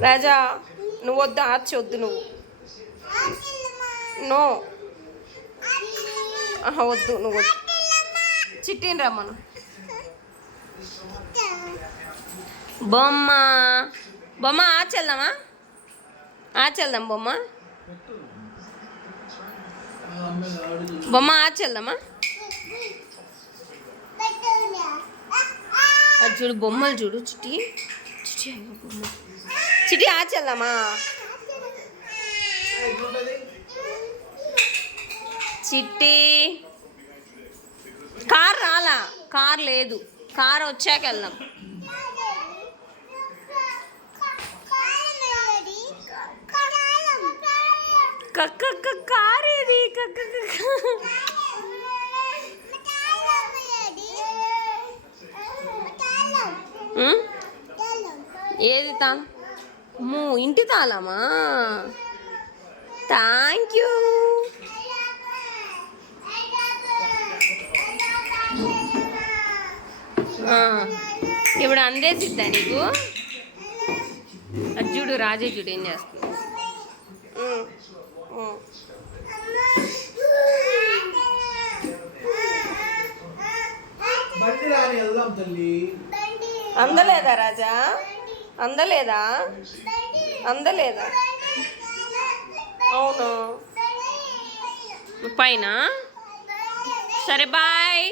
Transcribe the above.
రాజా నువ్వు వద్దు ఆర్చి వద్దు నువ్వు. నో. ఆహా వద్దు నువ్వు వద్దు. చిట్టిని రమ్మను. బొమ్మ. బొమ్మ ఆచెల్దామా ఆచెల్దాం బొమ్మ. బొమ్మ ఆచెల్దామా అది చూడు బొమ్మలు చూడు చిట్టి. చిటి అయ్యో బొమ్మ చిట్టి. చిట్టి కార్ రాలా? కార్ లేదు. కార్ వచ్చాక వెళ్దాం కక్క కక్క కార్ ఏది? కక్క ఏది తా? మూ ఇంటి తాళమా? థ్యాంక్ యూ ఇప్పుడు అందేసిద్దా నీకు? అది చూడు రాజే చూడు ఏం చేస్తుంది? అందలేదా రాజా? అందలేదా? అందలేదా? అవును? పైన? సరే బాయ్.